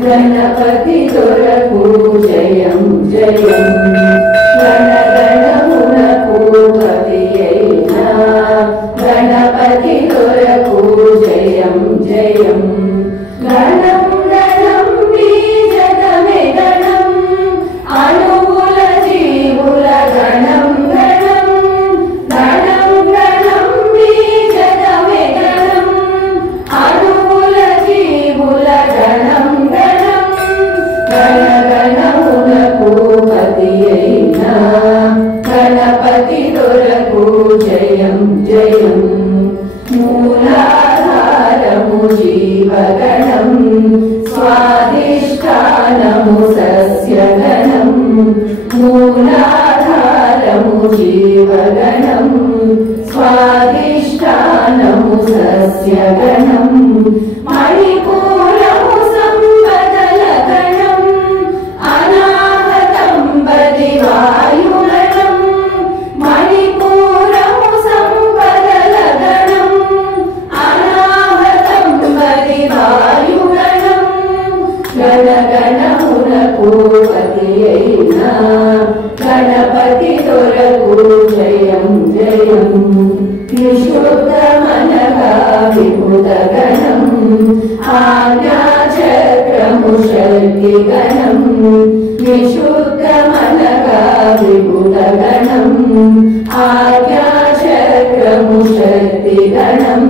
गणपति तोरकु जयं जयं गणगणमुनकु पतियैना गणपति तोरकु जयं जयं गणं गणं बीजगमे गणं अणुवुल जीवुल गणं गणं गणं गणं बीजगमे गणं अणुवुल जीवुल गणं गणं गणगणमुनकु पतियैना गणपति तोरकु जयं जयं मूलाधारमु जीवगणं स्वादिष्ठानमु सस्यगणं मूलाधारमु जीवगणं स्वादिष्ठानमु सस्यगणं मणिपूरमु सम्पदलगणं अनाहतं बदिवायुगणं मणिपूरमु सम्पदलगणं अनाहतं बदिवायुगणं गणगणमुनकु पतियैना गणपति तोरकु जयं जयं विशुद्धमनगा विभुतगणं आज्ञाचक्रमु शक्तिगणं विशुद्धमनगा विभुतगणं आज्ञाचक्रमु शक्तिगणं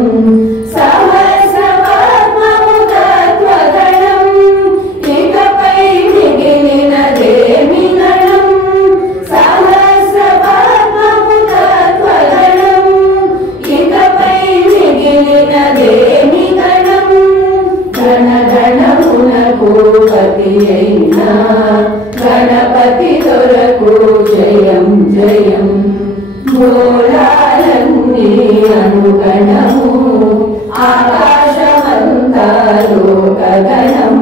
सहस्रपद्ममु तत्त्वगणं इकपै मिगिलिनदेमि गणं सहस्रपद्ममु तत्त्वगणं इकपै मिगिलिनदेमि गणं गणगणमुनकु पतियैना गणपति तोरकु जयं जयं మూలాలన్నీ అనుగణము ఆకాశమంతా లోకగణం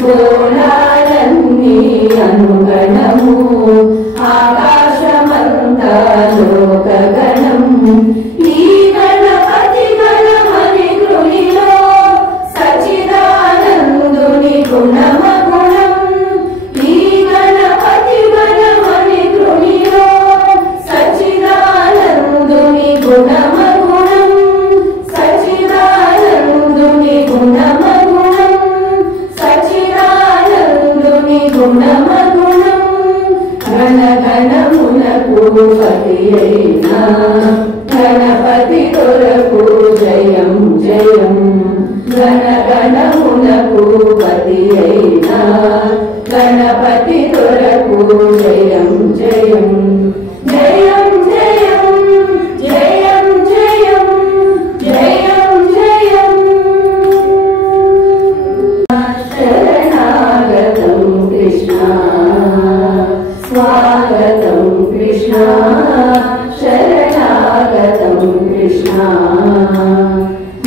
మూలాలన్నీ అనుగణము ఆకాశమంతా లోకగణం ఈ గణపతి గణమని గృహిలో సచిదానందుని గుణమగుణం ఈ గణపతి గణమని గృహిలో సచిదానందుని గుణమగుణం సచిదానందుని గుణమగుణం సచిదానందుని గుణమగుణం గణగణమునకు పతియైనా గణపతి తోరకు జయం జయం గణగణమునకు పతియైనా గణపతి తోరకు జయం జయం జయం జయం జయం జయం జయం జయం శరణాగతం కృష్ణ స్వాగతం కృష్ణ శరణాగతం కృష్ణ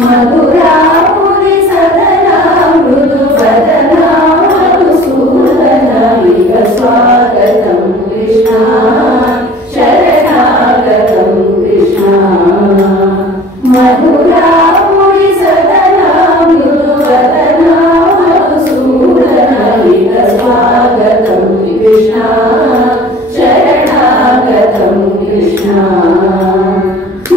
మధురాపురి సదనా మృదు వదనా మధుసూదన ఇక స్వాగతం కృష్ణ శరణాగతం కృష్ణ మధురాపురి సదనా మృదు వదనా మధుసూదన ఇక స్వాగతం కృష్ణ శరణాగతం కృష్ణ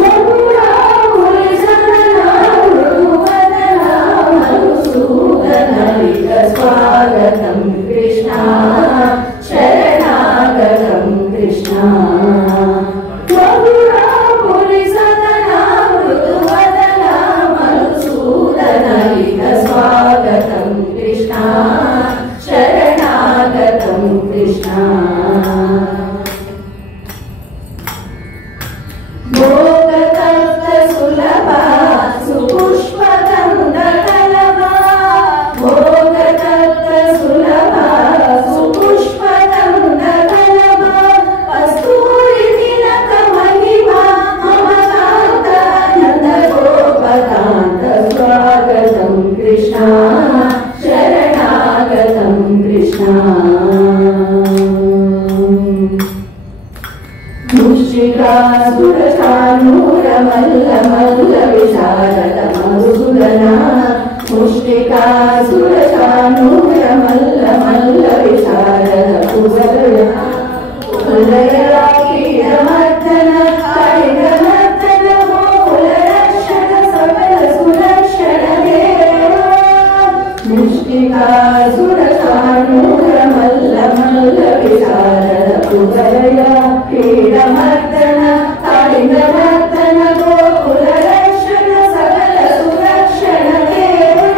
మధురాపురి సదనా మృదు వదనా మధుసూదన ఇక స్వాగతం కృష్ణ శరణాగతం కృష్ణ మధురాపురి సదనా మృదు వదనా మధుసూదన ఇక స్వాగతం కృష్ణ శరణాగతం కృష్ణ భోగతప్త సులభ సుపుష్పగంధకలభా భోగతప్త సులభ సుపుష్పగంధకలభా కస్తూరి తిలక మహిమా మమకాంత నంద గోపకాంత స్వాగతం కృష్ణ శరణాగతం కృష్ణ मुष्टिकासुरचाणूर मल्ल मल्ल विशारद मधुसूदना मुष्टिकासुरचानूर मल्ल मल्ल विशारद कुवलया कीटमर्दन कालिकमर्दन मूलरक्षण सकल सुरक्षण देवा मुष्टिकासुरचानूर मल्ल मल्ल विशारद कुवलया कीटमर्दन कालिकमर्दन मूलरक्षण सकल सुरक्षण देवा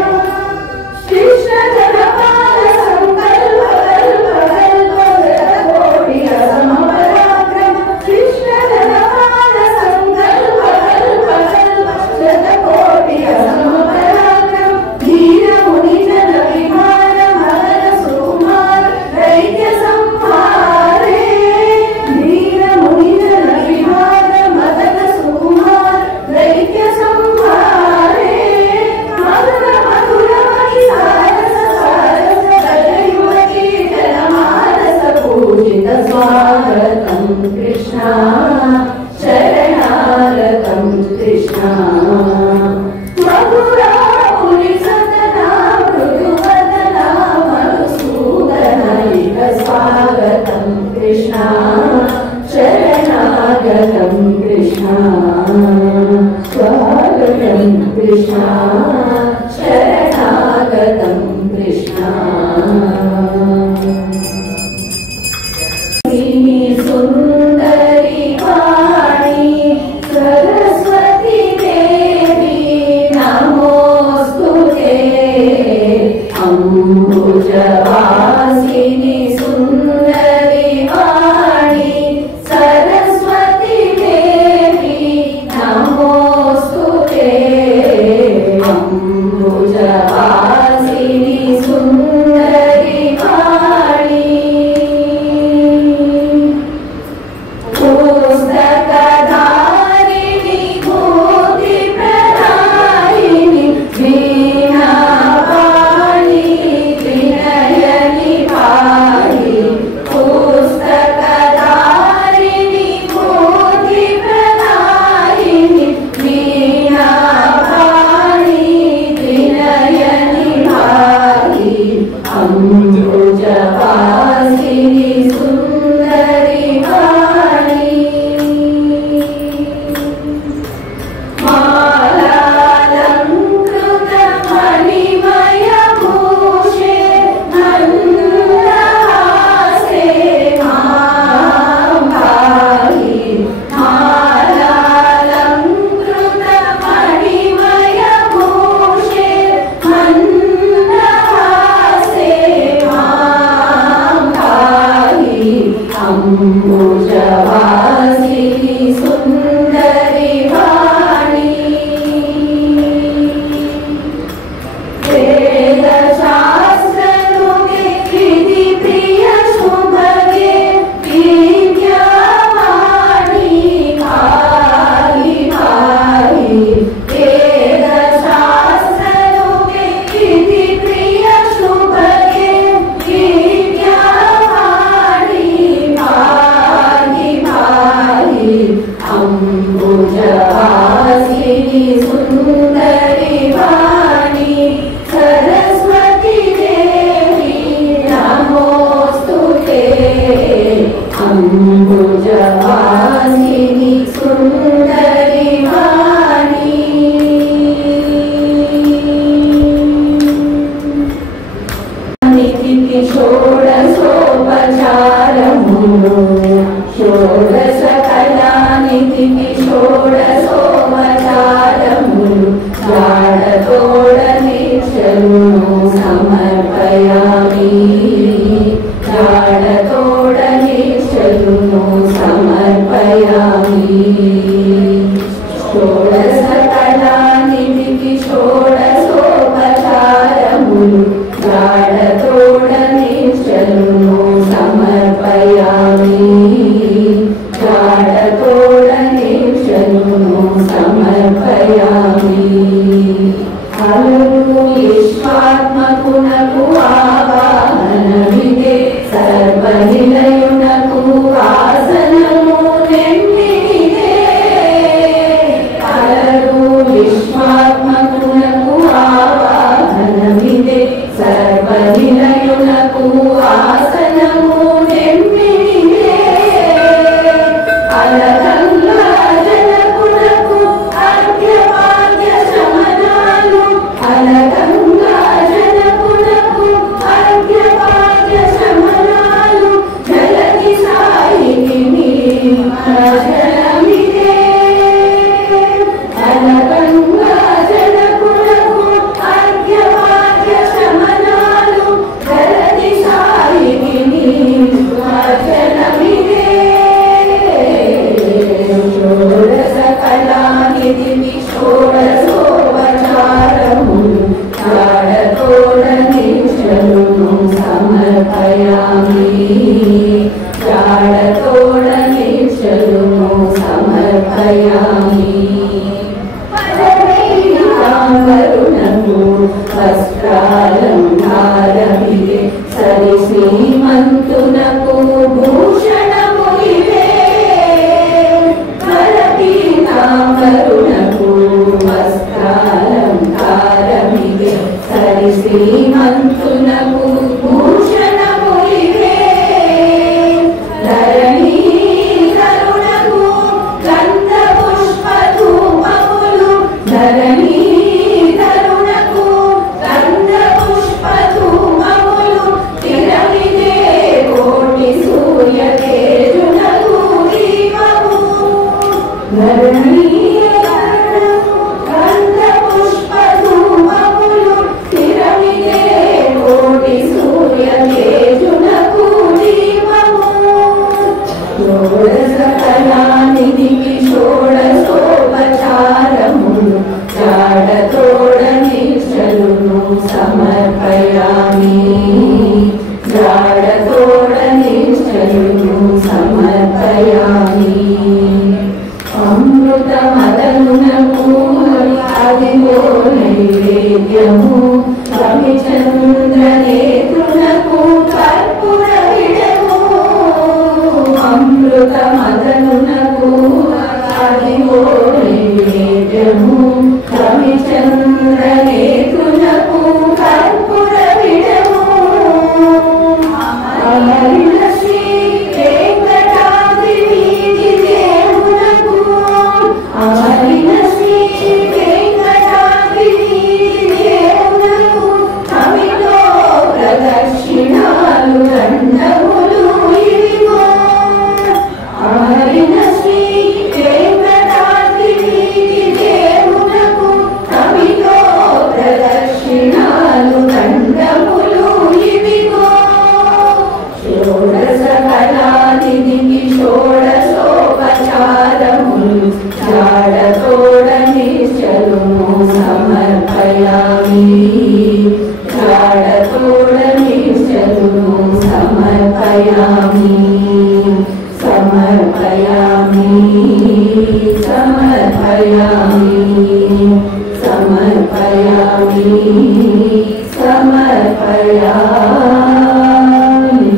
कृष्ण जनपाल संकल्प कल्प कल्प कोटि समपराक्रम कृष्ण जनपाल संकल्प कल्प कल्प कोटि समपराक्रम धीर मुनि जन विहार मदन सुकुमार दैत्य संहारे धीर मुनि जन विहार मदन सुकुमार दैत्य संहारे मधुर मधुर मणि सारस सारस कलयुवती जनमानस पूजित स्वागतं कृष्णा शरणागतं कृष्णा मधुरा पुलिसदना मृदुवदना मधुसूदनैक स्वागतं कृष्णा शरणागतं कृष्णा स्वागतं कृष्णा शरणागतं कृष्णा सुंदरी वाणी सरस्वती देवी नमोस्तुते अम्बुजवासिनी सुंदरी वाणी सरस्वती देवी नमोस्तुते अम्बुजवासिनी सुंदरी वाणी पुस्तकधारिणी भूति प्रदायिनी वीणापाणि त्रिनयनि पाहि पुस्तकधारिणी भूति प्रदायिनी वीणापाणि त्रिनयनि पाहि अम्बुजवासिनी सुन्दरी वाणी मालालङ्कृत मणिमय भूषे मन्दहासे मां पाहि मालालङ्कृत मणिमय भूषे मन्दहासे मां पाहि अम्बुजवासिनी सुन्दरी वाणी वेदशास्त्रनुगे विधिप्रिय शुभगे विद्यावाणी पाहि पाहि वेदशास्त्रनुगे विधिप्रिय शुभगे विद्यावाणी पाहि पाहि अम्बुजवासिनी सुन्दरी वाणी सरस्वती देवी नमोस्तुते अम्बुजवासिनी सुन्दरी वाणी नितिकी षोडशोपचारमुनु षोडशकलानितिकी षोडशोपचारमुनु जाडतोडनिक्षलुनु समर्पयामि जाडतोडनिक्षलुनु समर्पयामि षोडशकलानितिकी षोडशोपचारमुनु जाडतोडनिक्षलुनु समर्पयामि जाडतोडनिक्षलुनु समर्पयामि हलु विश्वात्मकुनकु आवाहनमिदे सर्वनिलयुनकु आसनमु नेम्मिदिदे हलु विश्वात्मकुनकु आवाहनमिदे భాషణమిదే అనగంగా జనకులకు అర్ఘ్యపాద్య శమనాలు ధరణి సాయిని భాషణమిదే షోడశ కళానిధి షోడశోపచారము జాడతోడ నిక్షలును సమర్పయామి జాడతోడ నిక్షలును సమర్పయామి కరుణకు వస్త్రాలంకారమిదే సరి శ్రీమంతునకు భూషణము ఇవే కరుణకు వస్త్రాలంకారమిదే సరి శ్రీమంతునకు భూషణము ఇవే ధరణి కరుణకు గంధ పుష్ప ధూపములు ధరణి కరుణకు గంధ పుష్ప ధూపములు తిరమిదే కోటి సూర్య తేజునకు దీపము ధరణి గంధ పుష్ప ధూపములు తిరమిదే కోటి సూర్య తేజునకు దీపము షోడశ కళానిధికి షోడశోపచారములు జాడతోడ నిక్షలును సమర్పయామి జాడతోడ నిక్షలును సమర్పయామి అమృత మదనునకు అదిగో నైవేద్యము రవిచంద్ర నేత్రునకు కర్పూర విడము అమృత మదనునకు అదిగో నైవేద్యము రవిచంద్ర నేత్రునకు కర్పూర విడము అమరిన శ్రీ వెంకటాద్రి వీధి దేవునకు అమరిన శ్రీ వెంకటాద్రి వీధి దేవునకు తమిలో ప్రదక్షిణాలు దండములు ఇవిగో అమరిన శ్రీ వెంకటాద్రి వీధి దేవునకు తమిలో ప్రదక్షిణాలు దండములు ఇవిగో షోడశ కళానిధికి షోడశోపచారములు జాడతోడ నిశ్చలును సమర్పయామి జాడతోడ నిశ్చలును సమర్పయామి సమర్పయామి సమర్పయామి సమర్పయామి సమర్పయామి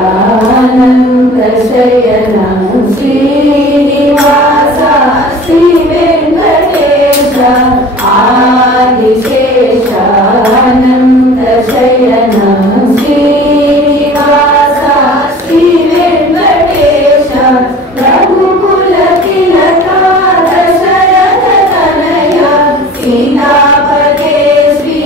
శేషానంద శయన శ్రీనివాస శ్రీ వెంకటేశ ఆదిశేషానంద శయన శ్రీనివాస శ్రీ వెంకటేశ రఘుకుల తిలకా దశరథ తనయ సీతాపతే శ్రీ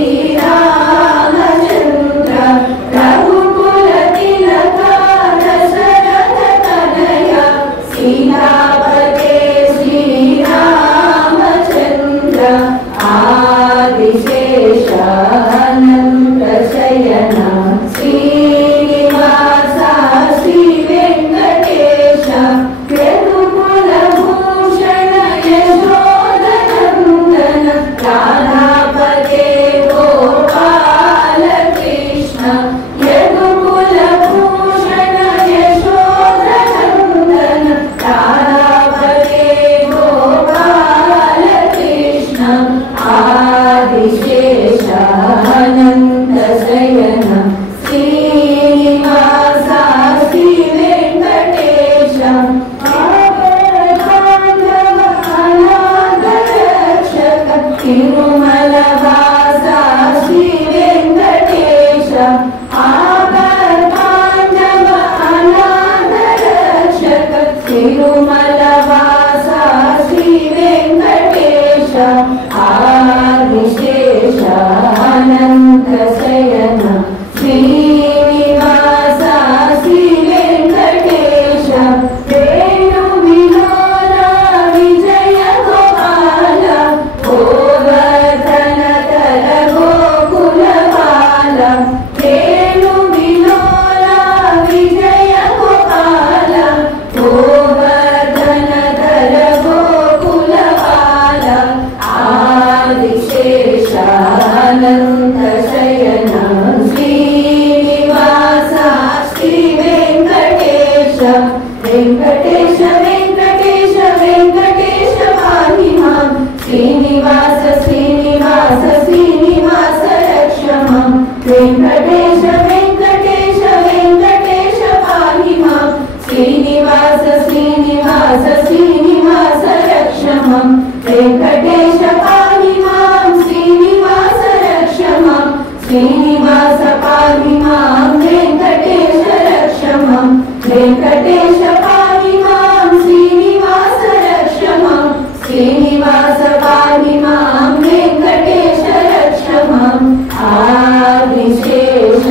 వెంకటేశ పాహి మాం శ్రీనివాస రక్ష మాం శ్రీనివాస పాహి మాం వెంకటేశ రక్ష మాం ఆదిశేష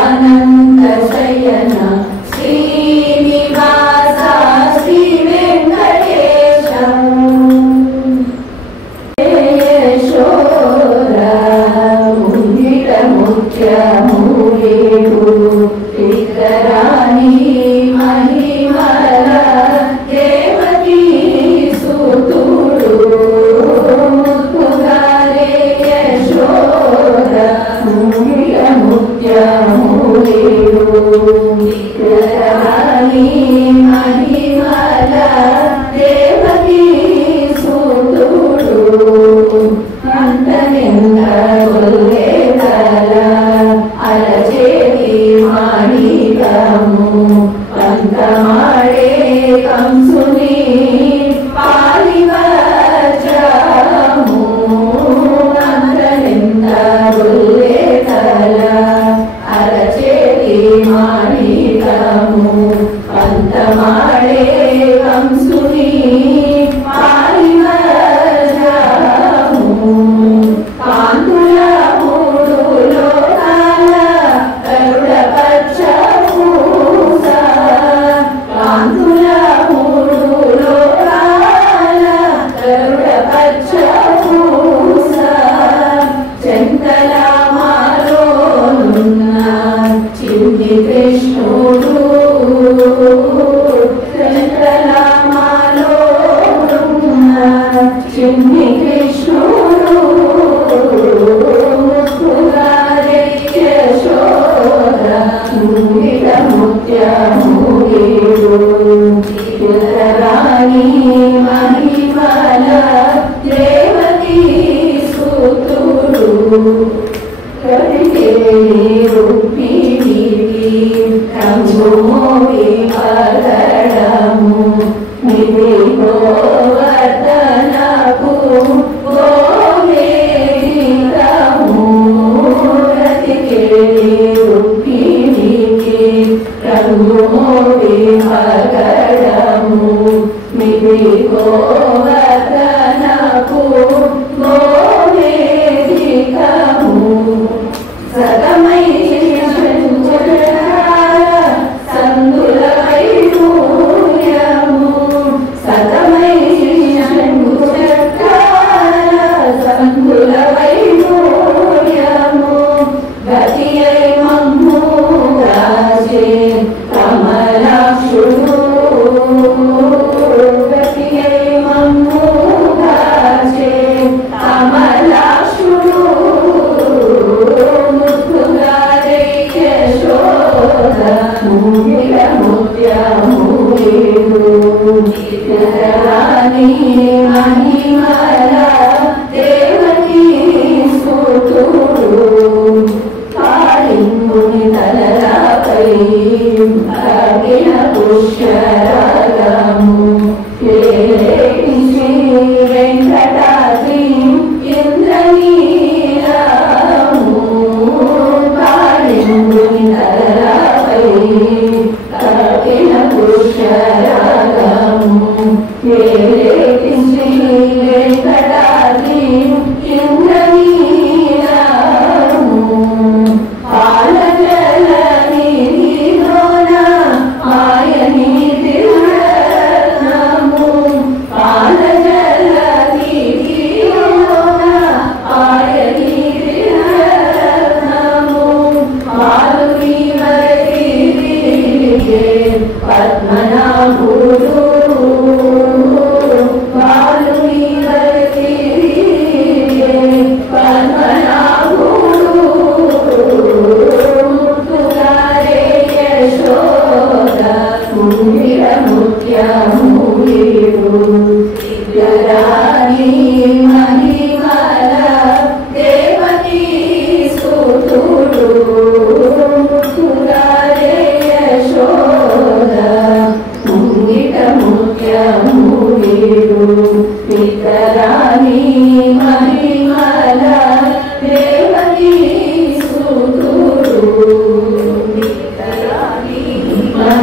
అనంత శయన శ్రీనివాస శ్రీ వెంకటేశ యశోద ముంగిట ముత్యములేడు ఇతరాని మహిమల దేవకీ సుతుడు ముత్తుగారే యశోద ముంగిట ముత్యములేడు ఇతరాని మహిమల దేవకీ సుతుడు అంతనింద గొల్లేదల అరచేతి మాణికము పంతమాడే కంసుని పాలివచము అంతనింద గొల్లేదల అరచేతి మాణికము పంతమాడే కంసుని కాంతుల మూడు లోకాల గరుడ పక్షభూష కాంతుల మూడు లోకాల గరుడ పక్షభూష చెంతల మాలోనున్న చిన్ని కృష్ణుడు చెంతల మాలోనున్న చిన్ని కృష్ణుడు ముత్తుగారే యశోద ముంగిట ముత్యములేడు ఇతరాని మహిమల దేవకీ సుతుడు కరికేలి రుక్మిణికి రంగుమోవి పగడము నిధి గోవర్ధనకు గోవేదికము రతికేలి రుక్మిణికి రంగుమోవి పగడము నిధి గోవర్ధనకు గోవేదికము సగమై సందుల వైడూర్యము సగమై సందుల వైడూర్యము గతి అయి మమ్ము రాజే కమలాక్షుడు గతి అయి మమ్ము రాజే కమలాక్షుడు ముత్తుగారే యశోద ముంగిట ముత్యములేడు ఇతరాని మహిమల దేవకీ సుతుడు కాళింగుని తలలపై అగిన పుష్యరాగము లేటి శ్రీ వెంకటాద్రి ఇంద్రనీలము కాళింగుని తలలపై అగిన పుష్యరాగము లేటి శ్రీ వెంకటాద్రి ఇంద్రనీలము పాలజల నిధిలోన ఆయని దివ్యరత్నము పాలజల నిధిలోన ఆయని దివ్యరత్నము పాలుని వరిగే పద్మనాభుడు పాలుని వరిగే పద్మనాభుడు ముత్తుగారే యశోద ముంగిట ముత్యములేడు ఇతరాని మహిమల దేవకీ సుతుడు ముత్తుగారే యశోద ముంగిట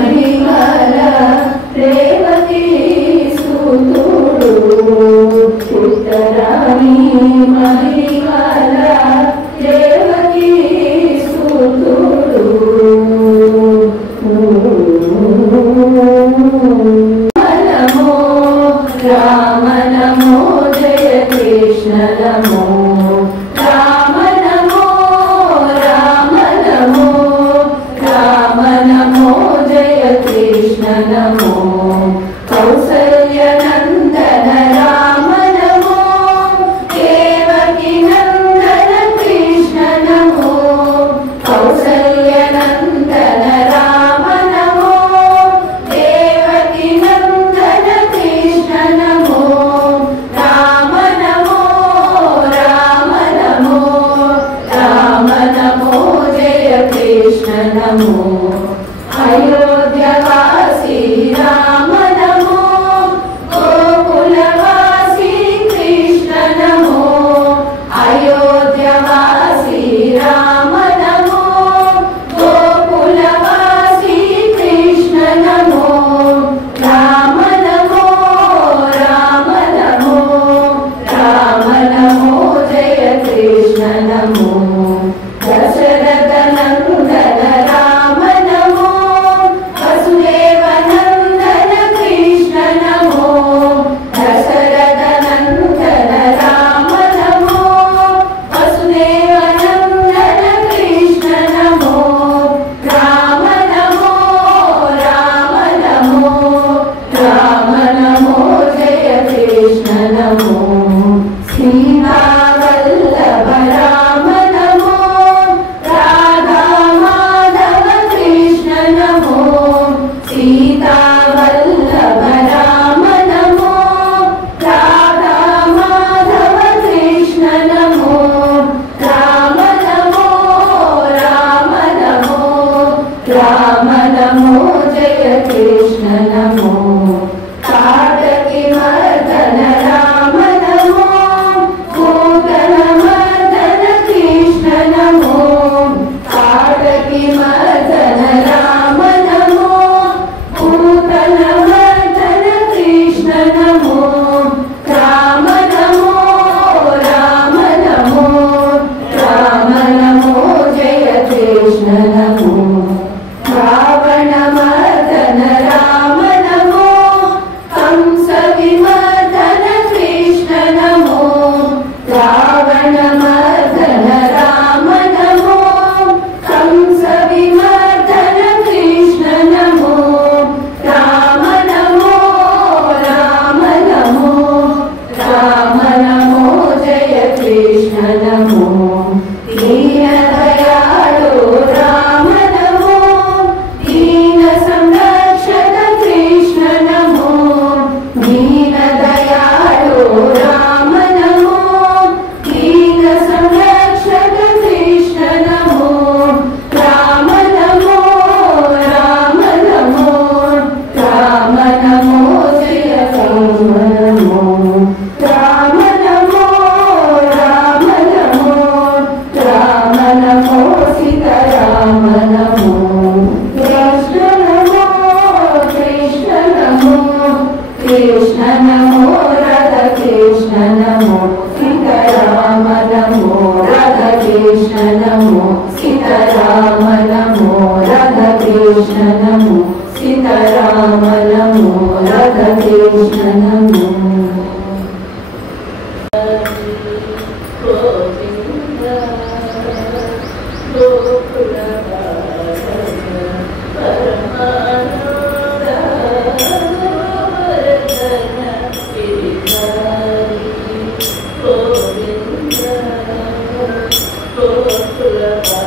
మహిమల రేవతి సుతుడు పుట్టరాని మహిమల రేవతి సుతుడు నమో రామ నమో జయ కృష్ణ నమో రామ నమో రామ నమో రామ నమో జయ కృష్ణ నమో కౌసల్య నందన రామ నమో దేవకి నందన కృష్ణ నమో కౌసల్య నందన రామ నమో దేవకి నందన కృష్ణ నమో రామ నమో రామ నమో రామ నమో జయ కృష్ణ నమో అయోధ్యవాసి రామ నమో గోకులవాసి కృష్ణ నమో అయోధ్యవాసి రామ నమో గోకులవాసి కృష్ణ నమో రామ నమో రామ నమో రామ నమో జయ కృష్ణ నమో దశరథ నందన రామ నమో వసుదేవ నందన కృష్ణ నమో దశరథ నందన రామ నమో వసుదేవ నందన కృష్ణ నమో రామ నమో రామ నమో రామ నమో జయ కృష్ణ నమో సీతావల్లభ రామ నమో రాధా మాధవ కృష్ణ నమో సీతావల్లభ రామ నమో రాధా మాధవ కృష్ణ నమో రామ నమో రామ నమో రామ నమో జయ కృష్ణ నమో కాటకి మర్దన రామ నమో పూతన మర్దన కృష్ణ నమో కాటకి మర్దన రామ నమో పూతన మర్దన కృష్ణ నమో రామ నమో రామ నమో రామ నమో జయ కృష్ణ నమో రావణ మర్దన రామ నమో కంస విమర్దన కృష్ణ నమో రావణ మర్దన రామ నమో కంస విమర్దన కృష్ణ నమో రామ నమో రామ నమో రామ నమో జయ కృష్ణ నమో దీన దయాళు రామ నమో దీన సంరక్షక కృష్ణ నమో దీన దయాళు రామ నమో దీన సంరక్షక కృష్ణ నమో రామ నమో రామ నమో రామ నమో జయ కృష్ణ నమో రామ నమో రామ నమో రామ నమో సీతారామ నమో కృష్ణ నమో కృష్ణ నమో కృష్ణ నమో రాధ కృష్ణ నమో సీతారామ నమో రాధ కృష్ణ నమో సీతారామ నమో రాధ కృష్ణ నమో సీతారామ నమో రాధ కృష్ణ నమో Purana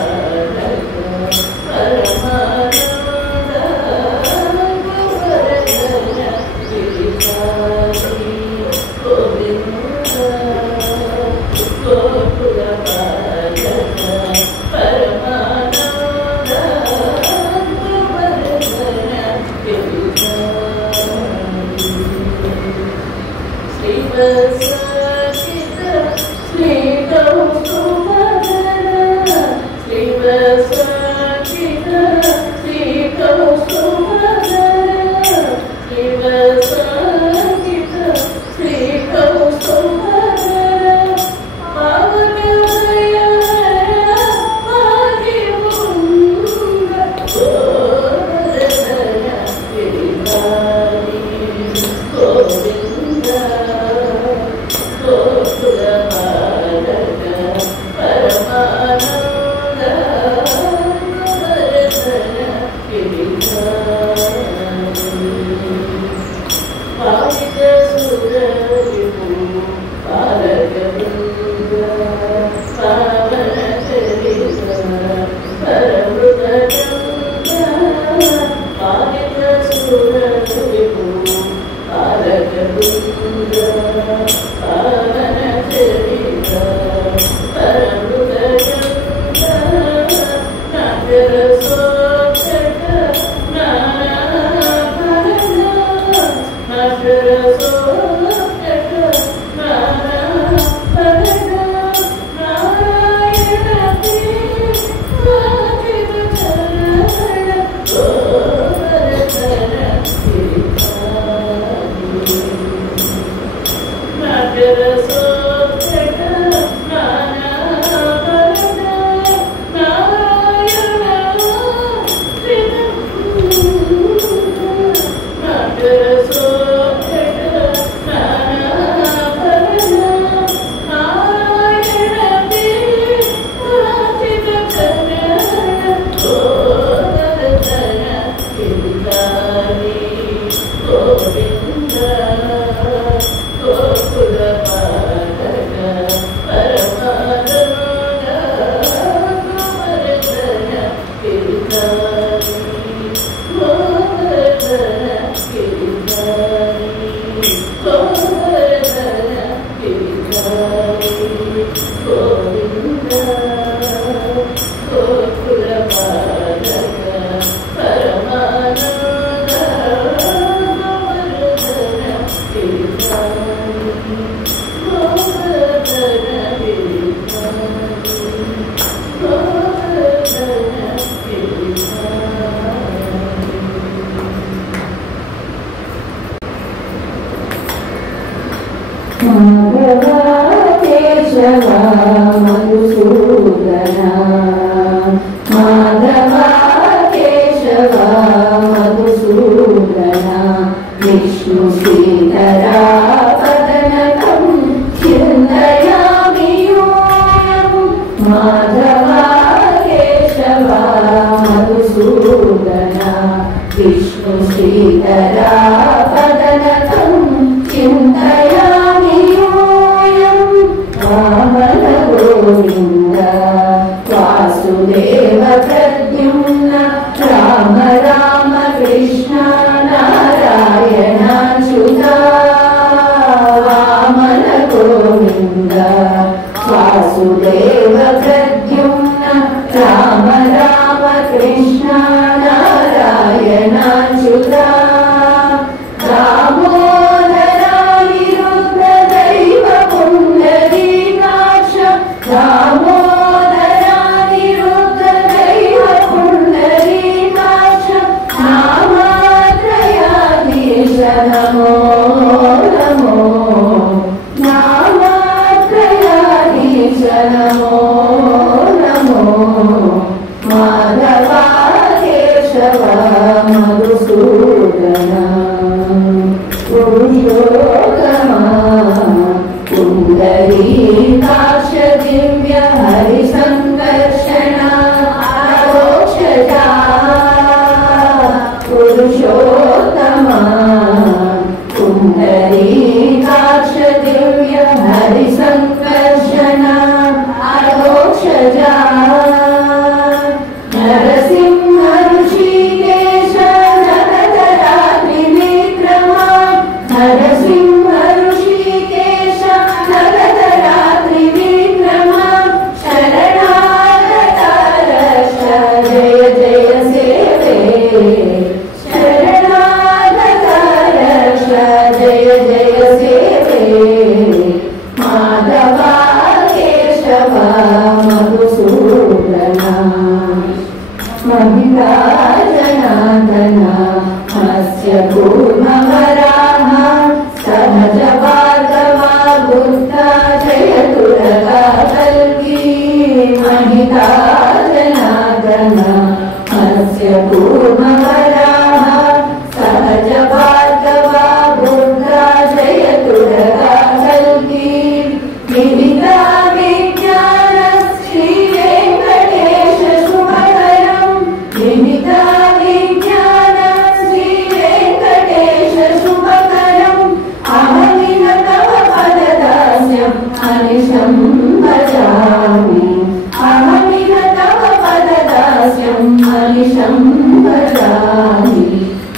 शरणागत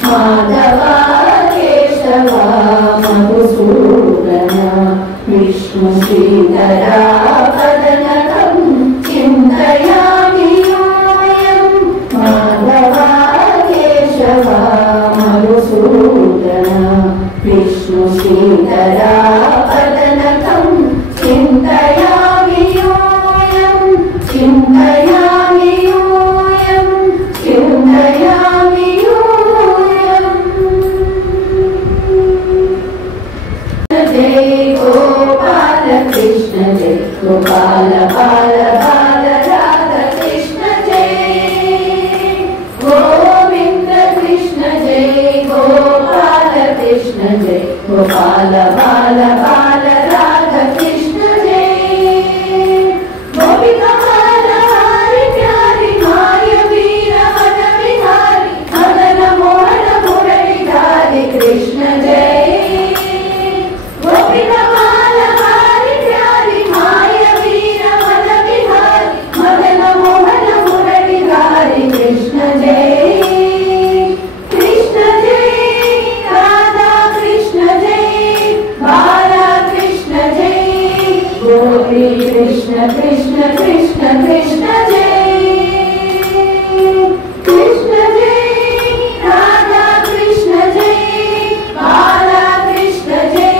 మాధవ కేశవ మధుసూదన విష్ణు శ్రీధరా పదనకం చింతయామి యోయం మాధవ కేశవ మధుసూదన విష్ణు శ్రీధరా పదనకం చింతయామి యోయం చింతయామి యోయం చింతయామి యోయం జై గోపాల కృష్ణ జై గోపాల బాల బాల రాధా కృష్ణ జై గోవింద కృష్ణ జై గోపాల కృష్ణ జై గోపాల బాల బాల రాధా కృష్ణ జై గోపికా బాల హరి ప్యారి మాయ వీర మన విహారి మదన మోహన మురళీధారి కృష్ణ జై గోపికా బాల హరి ప్యారి మాయ వీర మన విహారి మదన మోహన మురళీధారి కృష్ణ జై కృష్ణ జై రాధా కృష్ణ జై బాలా కృష్ణ జై గోపి కృష్ణ కృష్ణ కృష్ణ కృష్ణ జై కృష్ణ జై రాధా కృష్ణ జై బాలా కృష్ణ జై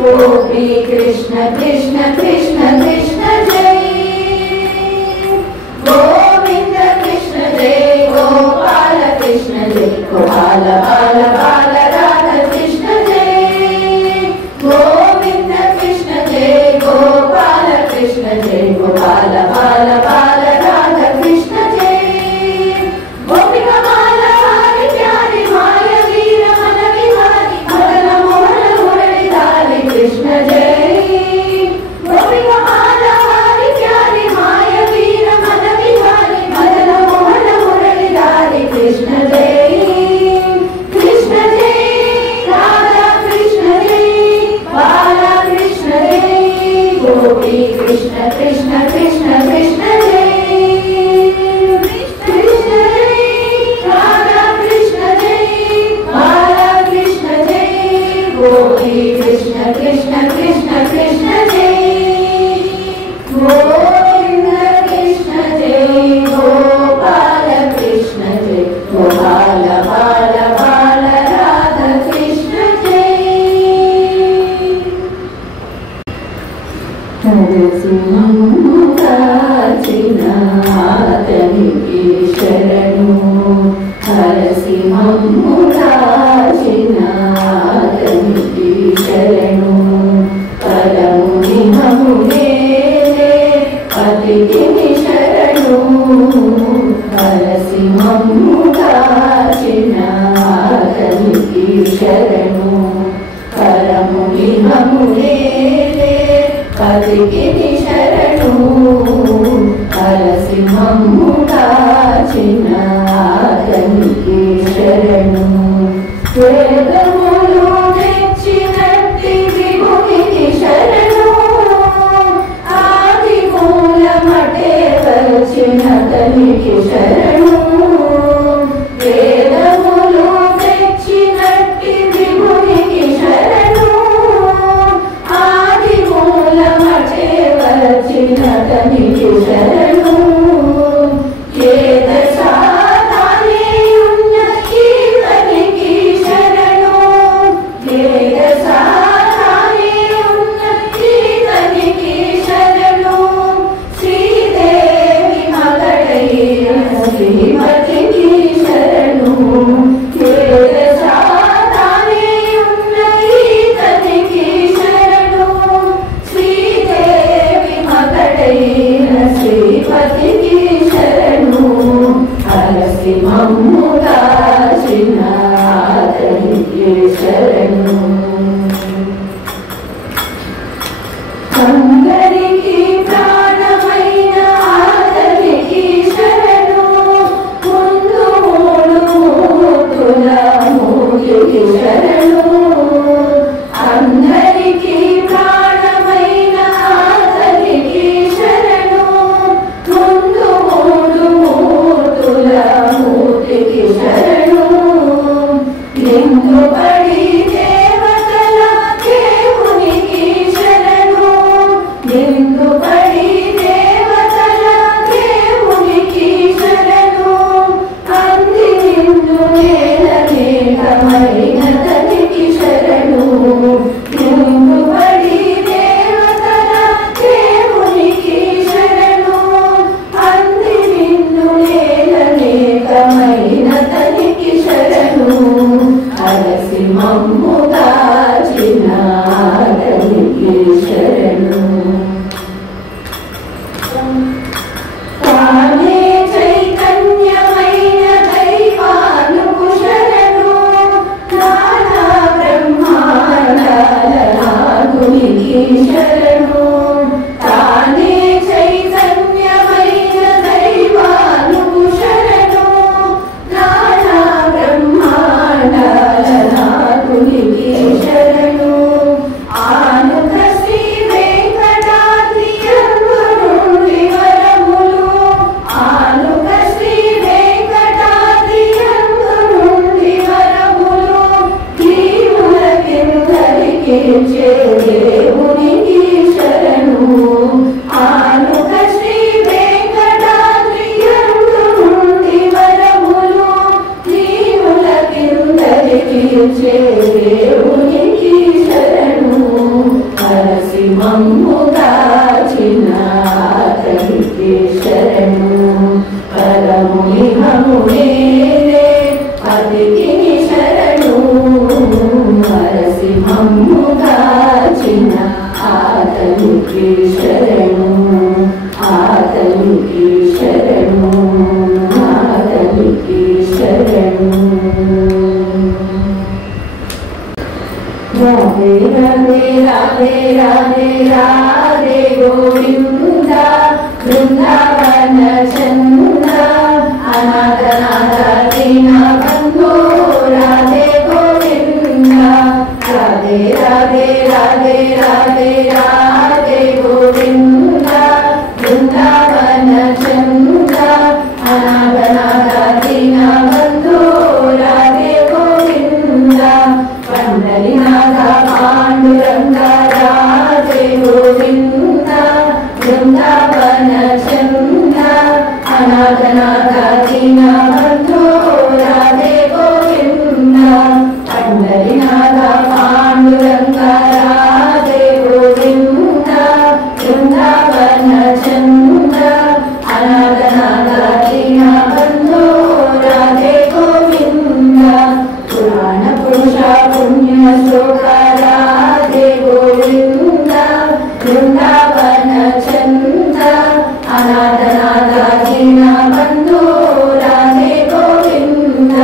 గోపి కృష్ణ కృష్ణ కృష్ణ కృష్ణ జై గోవింద కృష్ణ జై గోపాల కృష్ణ జై గోపాల బాల బాల రాధా కృష్ణ జై గోవింద కృష్ణ జై గోపాల కృష్ణ జై గోపాల బాల బాల రాధా కృష్ణ జై గోపికా బాల హరి ప్యారి మాయ వీర మన విహారి మదన మోహన మురళీధారి కృష్ణ జై గోపికా బాల హరి ప్యారి మాయ వీర మన విహారి మదన మోహన మురళీధారి కృష్ణ జై కృష్ణ జై రాధా కృష్ణ జై బాలా కృష్ణ జై గోపి కృష్ణ కృష్ణ కృష్ణ కృష్ణ జై కృష్ణ జై రాధా కృష్ణ జై బాలా కృష్ణ జై గోపి కృష్ణ కృష్ణ కృష్ణ కృష్ణ జై గోవింద కృష్ణ జై గోపాల కృష్ణ జై గోపాల బాల బాల రాధా కృష్ణ జై నరసింహము కాచిన ఆతనికి శరణు నరసింహము కాచిన ఆతనికి శరణు పరముని మమునే పతికి శరణు నరసింహము కాచిన ఆతనికి శరణు పరముని మమునే పతికి శరణు నరసింహము కాచిన ఆతనికి శరణు వేదములు తెచ్చినట్టి విభునికి శరణు ఆది మూలమటే వచ్చిన తనికి శరణు వేదములు తెచ్చినట్టి విభునికి శరణు ఆది మూలమటే వచ్చిన తనికి శరణు ఏ దశాతానే ఉన్న కీర్తనికి శరణు ఏ దశాతానే ఉన్న కీర్తనికి శరణు శ్రీదేవి మగడైన శ్రీమతికి శరణు ఏ దశాతానే ఉన్న కీర్తనికి శరణు శ్రీదేవి మగడైన శ్రీమతికి శరణు నరసింహము కాచిన ఆతనికి శరణు అందరికి ప్రాణమైన ఆతనికి శరణు ముందు మూడు మూర్తుల మూర్తికి శరణు అందరికి ప్రాణమైన ఆతనికి శరణు ముందు మూడు మూర్తుల మూర్తికి శరణు మమ్ముగాచిన తల్లికి శరణు. తానే చైతన్యమైన దైవానుకు శరణు. నానా బ్రహ్మాండాల నాగునికి శరణు. తానే చైతన్యమైన దైవానుకు శరణు. నానా బ్రహ్మాండాల నాగునికి శరణు. ఆనుక శ్రీ వెంకటాద్రి నుండి వరములు. ఆనుక శ్రీ వెంకటాద్రి నుండి వరములు. జీవుల కిందరికి దేవునికి శరణు. ఆనుక శ్రీ వెంకటాద్రి నుండి వరములు. జీవుల కిందరికి దేవునికి శరణు. అరసి మమ్ముగాచిన తల్లికి శరణు. పరముని హమునేరే అతికి శరణు. అరసి మమ్ముగాచిన తల్లికి శరణు. తల్లికి శరణు. తల్లికి శరణు. రాధే రాధే రాధే రాధే రాధే గోవింద. బృందావన చంద అనాథనాథ దీన బంధు. రాధే గోవింద. రాధే రాధే రాధే రాధే రాధే గోవింద. బృందావన చంద అనాథనాథ దీన బంధు. రాధే గోవింద. పండరినాథ పాండురంగ రాధే గోవింద. బృందావన చంద అనాథనాథ దీన బంధు. రాధే గోవింద. పండరినాథ పాండురంగ రాధే గోవింద. బృందావన చంద అనాథనాథ దీన బంధు. రాధే గోవింద. పురాణ పురుష పుణ్య శ్లోక రాధే గోవింద. బృందావన చంద అనాథనాథ దీన బంధు. రాధే గోవింద.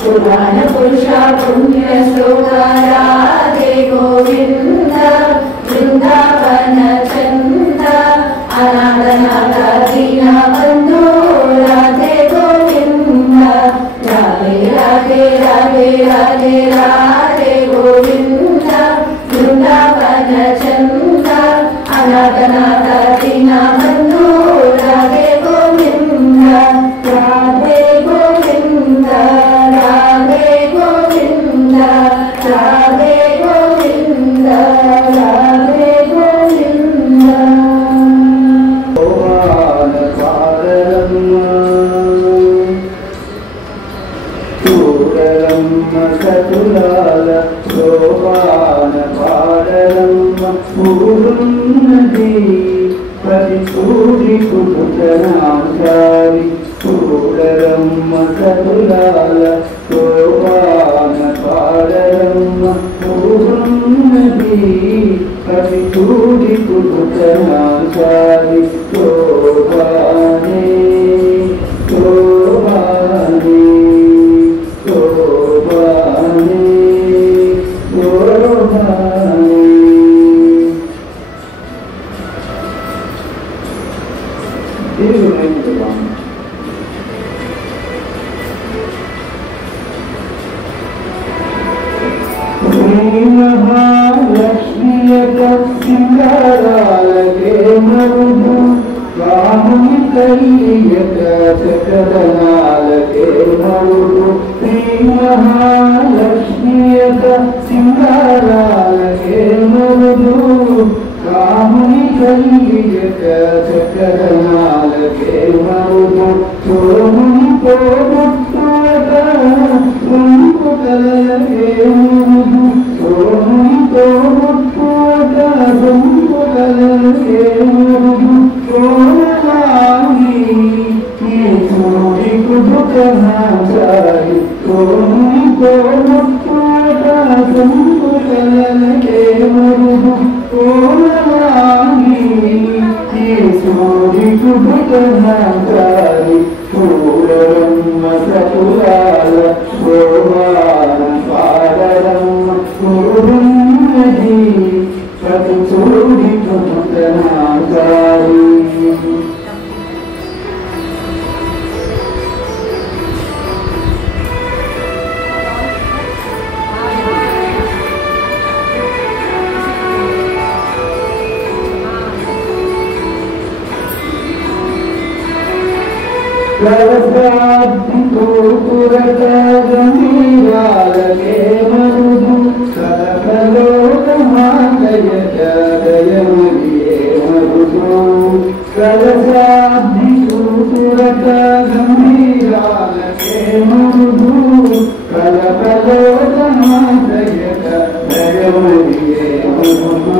పురాణ పురుష పుణ్య శ్లోక రాధే గోవింద. బృందావన చంద అనాథనాథ దీన బంధు. రాధే గోవింద. రాధే రాధే రాధే రాధే రాధే గోవింద. బృందావన చంద అనాథనాథ దీన బంధు. రాధే గోవింద. రాధే గోవింద. రాధే గోవింద. రాధే గోవింద. రాధే గోవింద. సతులాల సోపాన పాడరమ్మ పూరున్నది. పది చూడి కుటుతనాచారి చూడరమ్మ సతులాల సోపాన పాడరమ్మ పూరున్నది. పది చూడి కుటుతనాచారి శోభానే శోభానే శోభానే శోభానే. శ్రీ మహాలక్ష్మియక సింగారాలకే మరుదు. రాముని కయ్యక చకదనాలకే మరుదు. శ్రీ మహాలక్ష్మియక సింగారాలకే మరుదు. రాముని కయ్యక చకదనాలకే మరుదు. సోముని పోగొట్టుట రొంపు కలలకే మరుదు. సోముని పోగొట్టుట రొంపు కలలకే మరుదు. సోమలాగి ఈ సూరి కుదుకనాచారి. సోముని పోగొట్టుట సంపుటలకే మరుగు కోమలాంగి ఈ సూరి కుబుతనాచారి పూరమ్మ సపురాల శోభాన పాదరమ్మ పూర్ణది ప్రతి సూరి కుబుతనాచారి కలసాధితో పురత గంభీరాలకే మరుదు కలకలోకమాలయ జయమరియే మరుదు కలసాధితో పురత గంభీరాలకే మరుదు కలకలోకమాలయ జయమరియే మరుదు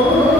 Oh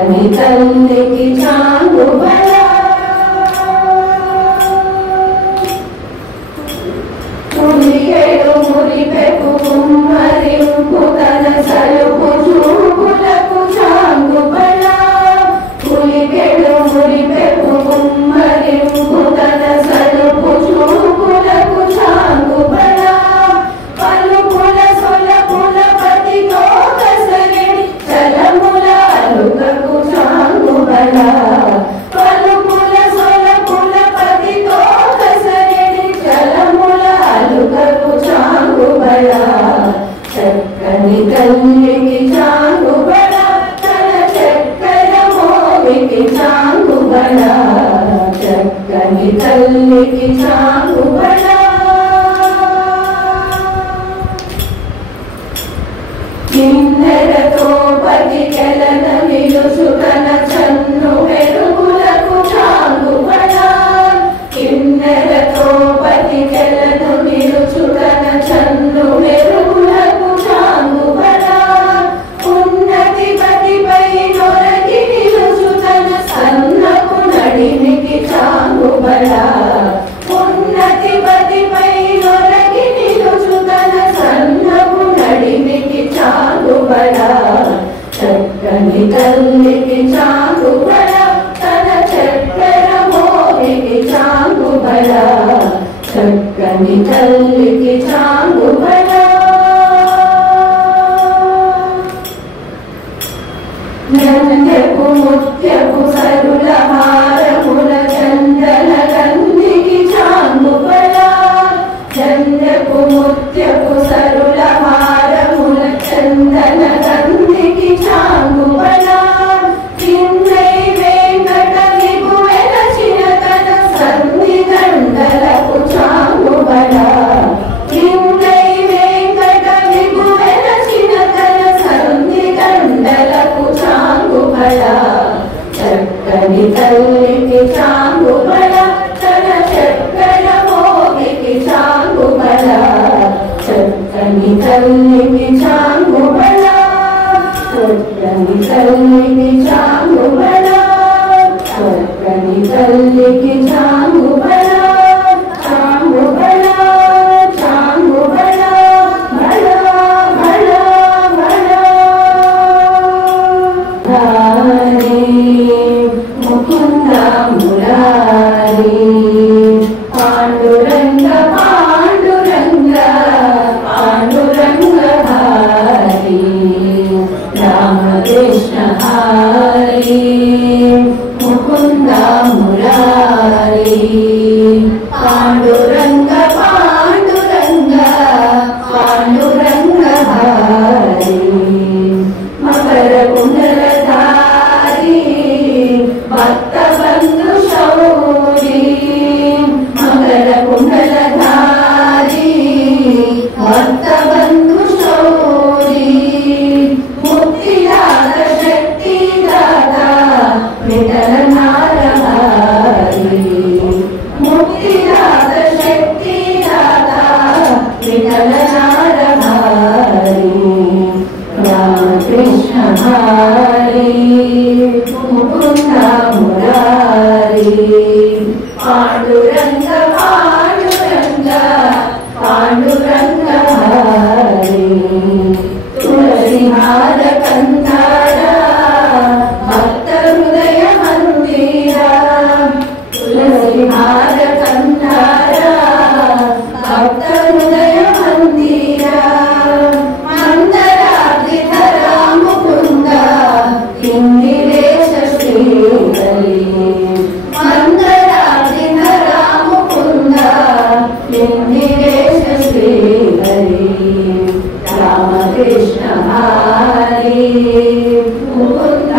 చక్కని తల్లికి చాంగుబళ పులికేడు మురిపెకు కుమ్మరింపు తన సలుపు చూపులకు చాంగుబళ పులికేడు మురిపెకు కుమ్మరింపు తన సలుపు చూపులకు చాంగుబళ పలుపుల సొలపుల పతితో కసరిడి చలముల అలుకకు చాంగుబళ పలుపుల సొలపుల పతితో కసరిడి చలముల అలుకకు చాంగుబళ చక్కని తల్లికి చాంగుబళ తన చక్కర మోవికి చాంగుబళ చక్కని తల్లికి చాంగుబళ కిన్నెరతో పతికెలన నిలుసుతన చన్ను మెరుగులకు చాంగుబళ కిన్నెరతో పతికెలను నిలుసుతన చన్ను మెరుగులకు చాంగుబళ ఉన్నతి పతిపై నొరగి నిలుసుతన సన్నకు నడిమికి చాంగుబళ ఉన్నతి పతిపై నొరగి నిలుసుతన సన్నకు నడిమికి చాంగుబళ చక్కని తల్లికి చాంగుబళ తన చక్కర మోవికి చాంగుబళ చక్కని తల్లికి చాంగుబళ నందెపు ముత్యపు సరుల హారముల చందన గంధికి చాంగుబళ చందపు ముత్యపు సరుల హారముల చందన గంధికి చాంగుబళ కిన్నై వెంకట విభువెల చిరతన సంధి దండలకు చాంగుబళ కిన్నై వెంకట విభువెల చిరతన సంధి దండలకు చాంగుబళ చక్కని తల్లికి చాంగుబళ తన చక్కర మోవికి చాంగుబళ చక్కని తల్లికి చాంగుబళ చక్కని తల్లికి చాంగుబళ చక్కని తల్లికి చాంగుబళ చాంగుబళ చాంగుబళ బళ బళ బళ హరి ముకుంద మురారి పాండురంగ పాండురంగ పాండురంగ హరి రామకృష్ణ హరి ముకుంద మురారి పాండురంగ పాండురంగ పాండురంగ హరి మకర కుండలధారి భక్త బంధు శౌరి మకర కుండలధారి భక్త బంధు శౌరి ముక్తిదాత శక్తిదాత విఠల నారహరి ముక్తిదాత శక్తిదాత విఠల నారహరి రామకృష్ణ హరి ముకుంద మురారి పాండురంగ పాండురంగ పాండురంగ హరి తులసిహార కంధార భక్త హృదయ మందిర తులసిహార కంధార భక్త హృదయ మందిర మందరాద్రి ధరా ముకుంద ఇందిరేశ శ్రీహరి మందరాద్రి ధరా ముకుంద ఇందిరేశ శ్రీహరి రామకృష్ణ హరి ముకుంద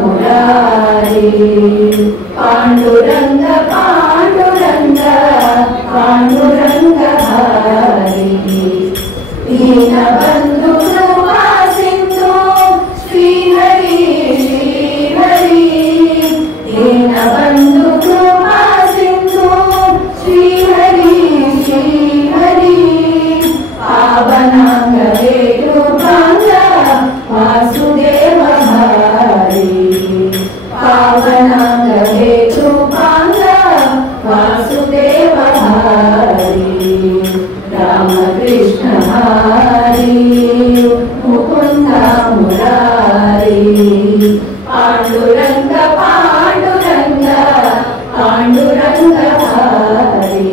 మురారి పాండురంగ పాండురంగ పాండురంగ హరి దీనబంధు కృపా సింధు శ్రీహరి శ్రీహరి దీనబంధు కృపా సింధు శ్రీహరి శ్రీహరి పావనాంగ వేణుభాంగ వాసుదేవ హరి పాండురంగ పాండురంగ పాండురంగ హరి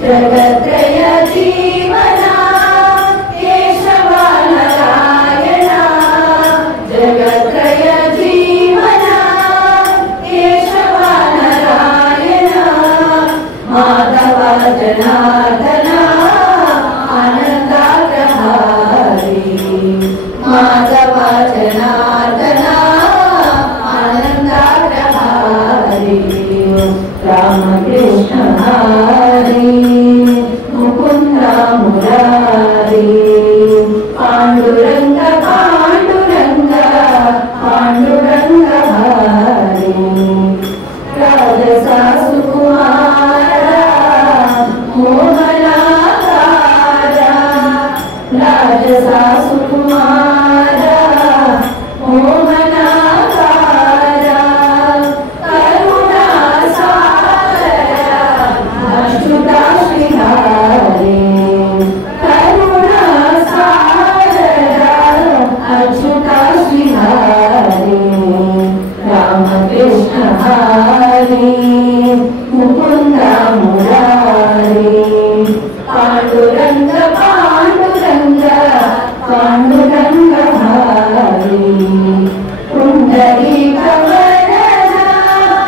జగత్రయ జీవన కేశవ నారాయణ జగత్రయ జీవన కేశవ నారాయణ మాధవ జనార్దన ఆనందాగ్రహారి మాధవ జనార్దన ఆనందాగ్రహారి రామకృష్ణ హరి ముకుంద మురారి పాండురంగ పాండురంగ పాండురంగ హరి రాజసా సుకుమార మోహనాకార రాజసా సుకుమార మోహనాకార కరుణాసాగర అచ్యుతా శ్రీహరి కరుణాసాగర అచ్యుతా శ్రీహరి రామకృష్ణ హరి ముకుంద మురారి పాండురంగ పాండురంగ పాండురంగ హరి పుండరీక వరద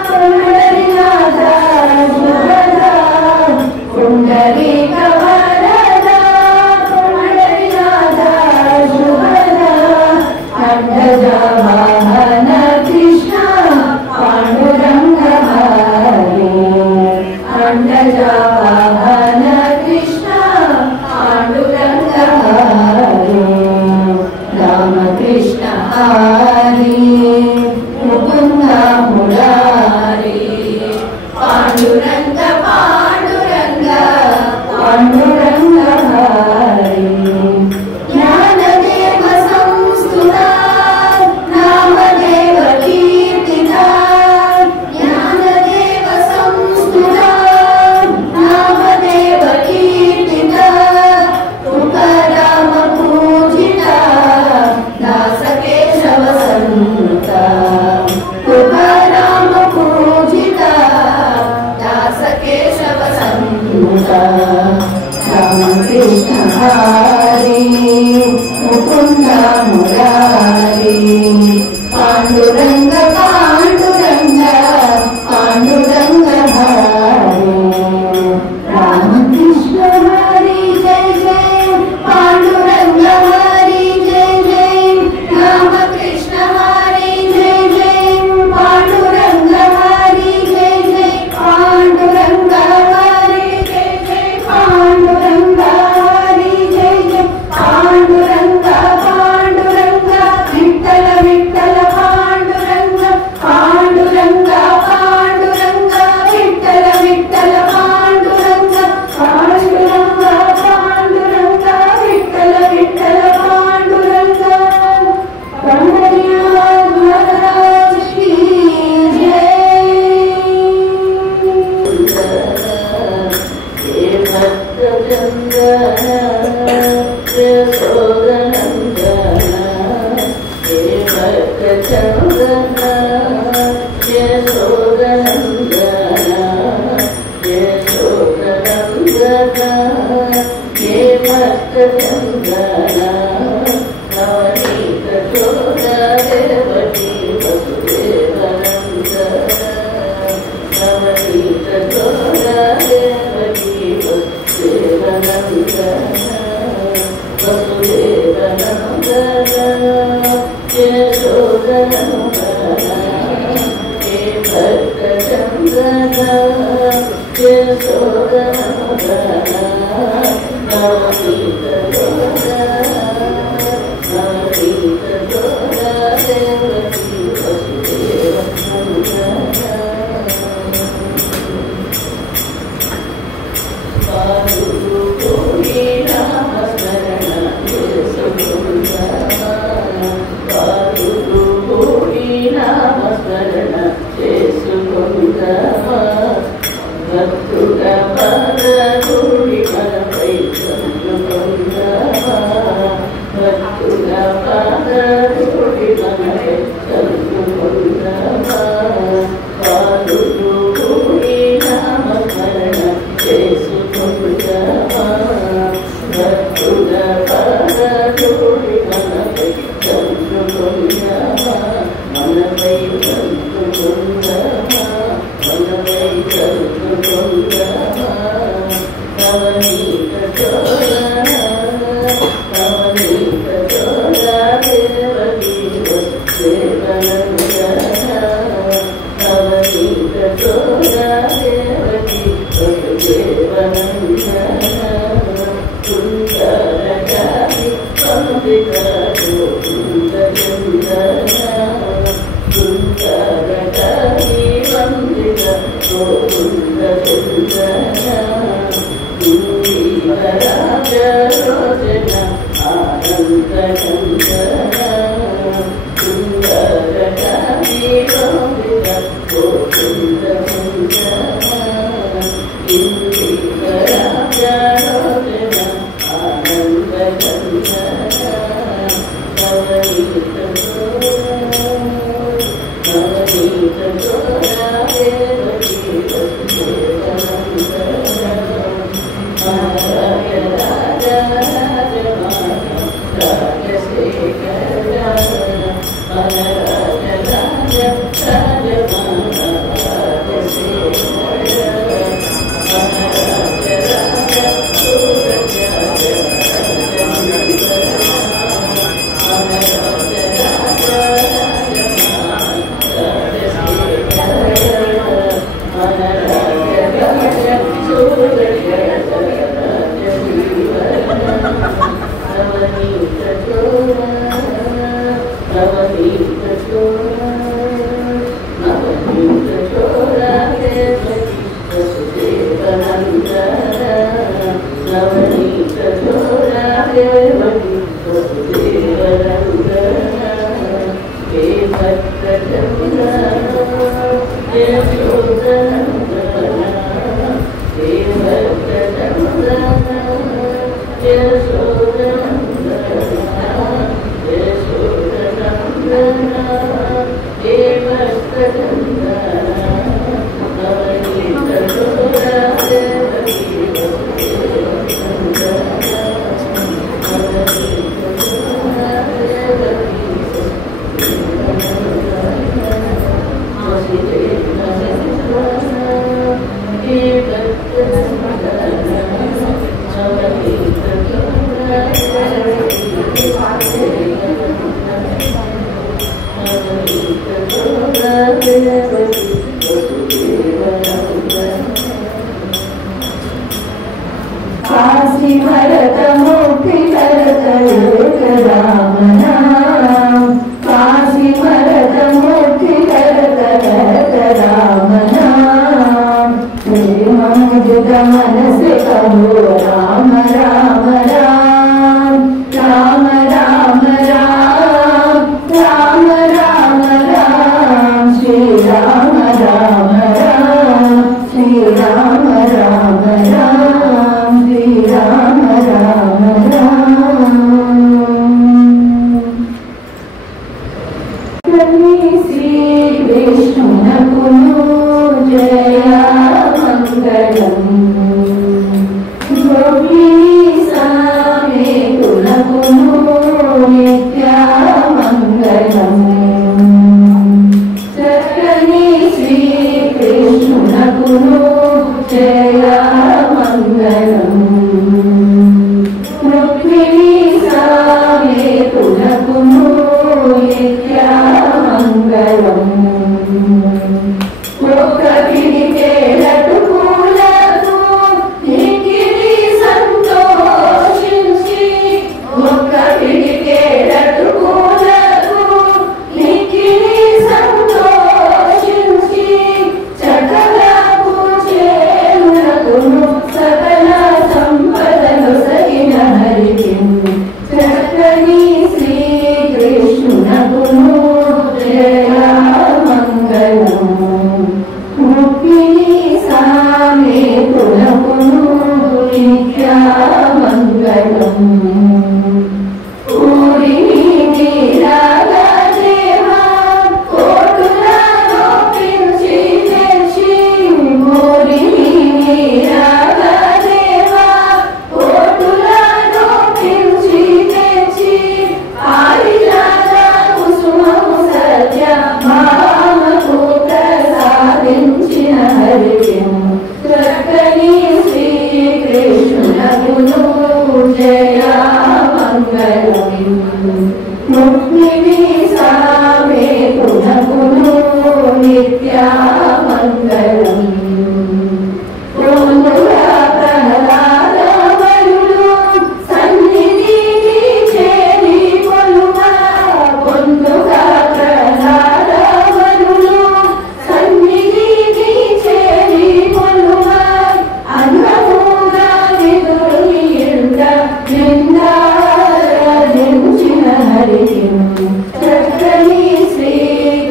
పుండరీనాథ శుభద పుండరీక వరద పుండరీనాథ శుభద అండజ వాహన కృష్ణ పాండురంగ హరి అండజ వాహన కృష్ణ పాండురంగ హరి రామకృష్ణ హరి ముకుంద మురారి పాండురంగ పాండురంగ పాండురంగ హరి జ్ఞానదేవ సంస్థుత నామదేవ కీర్తిత జ్ఞానదేవ సంస్థుత నామదేవ కీర్తిత తుకారామ పూజిత దాసకేశవ సన్నుత తుకారామ పూజిత దాసకేశవ సన్నుత రామకృష్ణ హరి ముకుంద మురారి పాండురంగ పాండురంగ పాండురంగ హరి రామకృష్ణ హరి జయ జయ పాండురంగ హరి జయ జయ రామకృష్ణ హరి జయ జయ పాండురంగ హరి జయ జయ పాండురంగ హరి జయ జయ పాండురంగ హరి జయ జయ పాండురంగ పాండురంగ విఠల విఠల పాండురంగ పాండురంగ పాండురంగ విఠల విఠల పాండురంగ పాండురంగ పాండురంగ విఠల విఠల పాండురంగ పండరీనాథ్ మహారాజ్ కీ జై భక్తుల పాద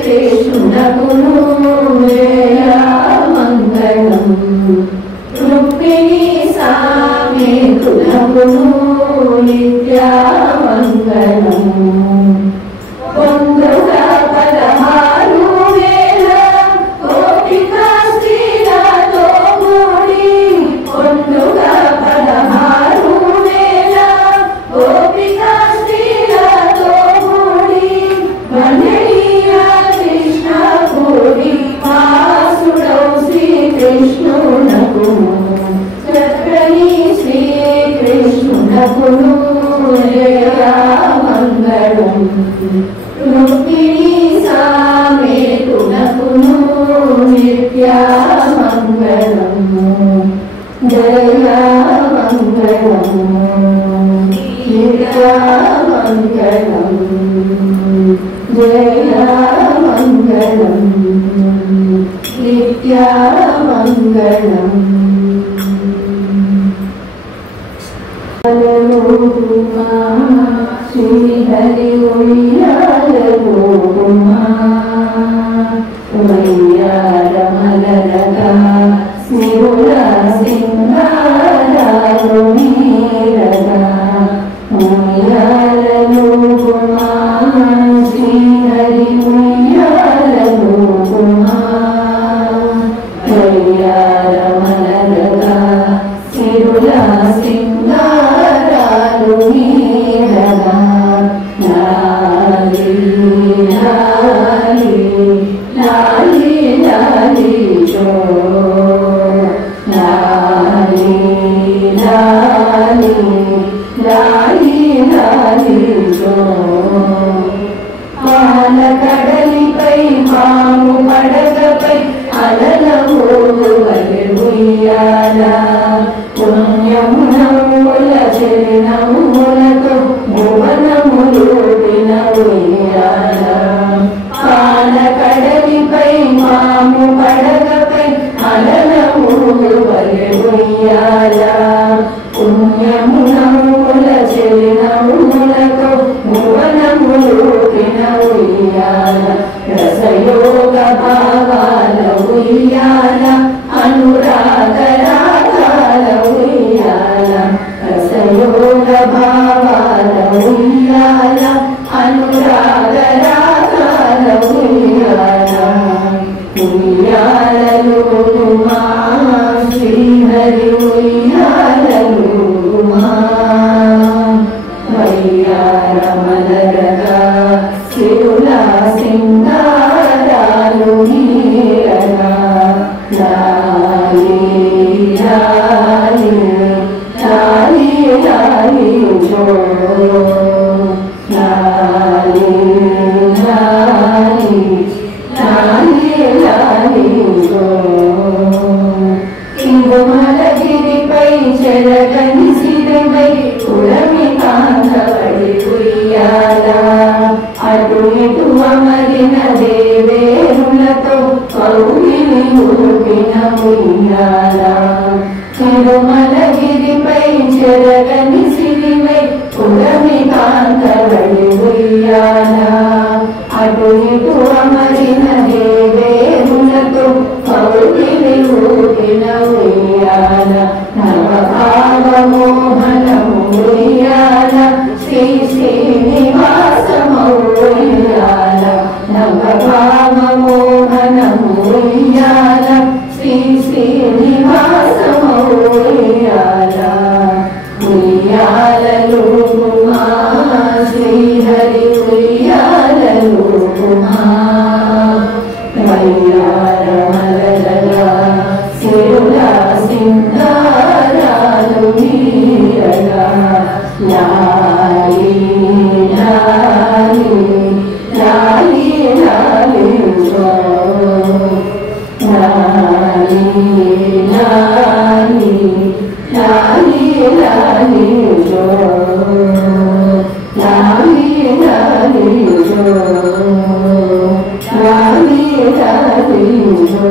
Krishna కృష్ణునకును మంగళం రుక్మిణీ సామేతునకును నిత్యమంగళం పొందుగా 16,000 గోపికా స్త్రీలతో కూడి పొందుగా 16,000 గోపికా స్త్రీలతో కూడి వందనీయ కృష్ణ కూడి వాసుడౌ శ్రీకృష్ణునకు చక్రని శ్రీకృష్ణునకును మంగళం రుక్మిణీ సామేతునకును నిత్యమంగళం జయ మంగళం నిత్యమంగళం జయ మంగళం నిత్యమంగళం శ్రీహరి ఉయ్యాలలోమా ఉయ్యాలమలరగా శివుల సింగారాలు మీరగా ఉయ్యాలలోమా శ్రీహరి ఉయ్యాలలోమా ఉయ్యాలమలరగా శివుల సింగారాలు మీరగా లాలి లాలి లాలి లాలి జో లాలి లాలి లాలి లాలి జో పాలకడలిపై మాము పడగపై అలల ఊరువలె ఉయ్యాల పుణ్యమునముల చరణములతో భువనములుడిన ఉయ్యాల పాలకడలిపై మాము పడగపై అలల ఊరువలె ఉయ్యాల పుణ్యమునముల చరణములతో భువనములుడిన ఉయ్యాల రసయోగ భావాల ఉయ్యాల అనురాగ రాగాల ఉయ్యాల రసయోగ భావాల ఉయ్యాల అనురాగ రాగాల ఉయ్యాల ఉయ్యాలలోమా శ్రీహరి ఉయ్యాలలోమా వయ్యారమలరగా శివుల సింగారాలు మీరగా లాలి లాలి లాలి లాలి జో లాలి లాలి లాలి లాలి జో ఇందుమలగిరిపై చెరగని సిరిపై కులమి కాంతబడి ఉయ్యాల అటు ఇటు అమరిన దేవేరులతో కౌగిలి ఊపిన ఉయ్యాల తిరుమలగిరిపై చెరగని సిరిపై కులమి కాంతబడి ఉయ్యాల అటు ఇటు అమరిన దేవేరులతో కౌగిలి ఊపిన ఉయ్యాల నవభావమోహనము ఉయ్యాల శ్రీ శ్రీనివాసము ఉయ్యాల నవభావమోహనము ఉయ్యాల శ్రీ శ్రీనివాసము ఉయ్యాల ఉయ్యాలలోమా శ్రీహరి ఉయ్యాలలోమా వయ్యారమలరగా శివుల సింగారాలు మీరగా లాలి లాలి లాలి లాలి జో లాలి లాలి లాలి లాలి జో లాలి లాలి జో లాలి లాలి జో